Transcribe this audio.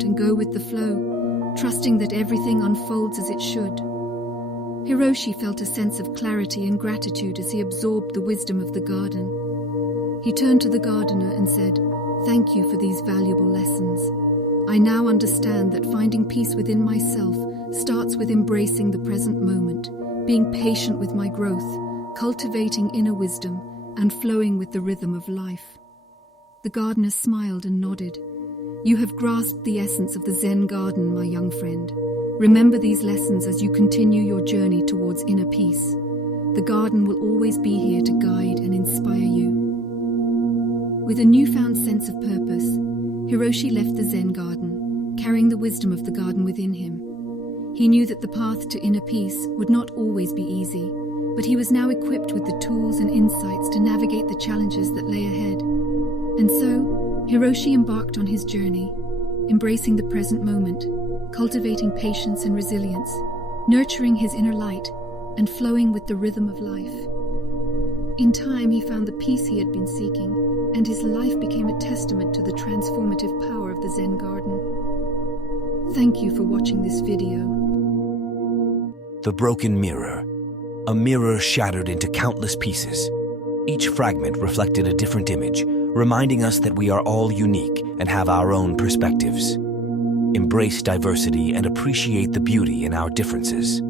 moment and go with the flow, trusting that everything unfolds as it should. Hiroshi felt a sense of clarity and gratitude as he absorbed the wisdom of the garden. He turned to the gardener and said, "Thank you for these valuable lessons. I now understand that finding peace within myself starts with embracing the present moment, being patient with my growth, cultivating inner wisdom, and flowing with the rhythm of life." The gardener smiled and nodded. "You have grasped the essence of the Zen garden, my young friend. Remember these lessons as you continue your journey towards inner peace. The garden will always be here to guide and inspire you." With a newfound sense of purpose, Hiroshi left the Zen garden, carrying the wisdom of the garden within him. He knew that the path to inner peace would not always be easy, but he was now equipped with the tools and insights to navigate the challenges that lay ahead. And so, Hiroshi embarked on his journey, embracing the present moment, cultivating patience and resilience, nurturing his inner light, and flowing with the rhythm of life. In time, he found the peace he had been seeking, and his life became a testament to the transformative power of the Zen garden. Thank you for watching this video. The broken mirror. A mirror shattered into countless pieces. Each fragment reflected a different image, reminding us that we are all unique and have our own perspectives. Embrace diversity and appreciate the beauty in our differences.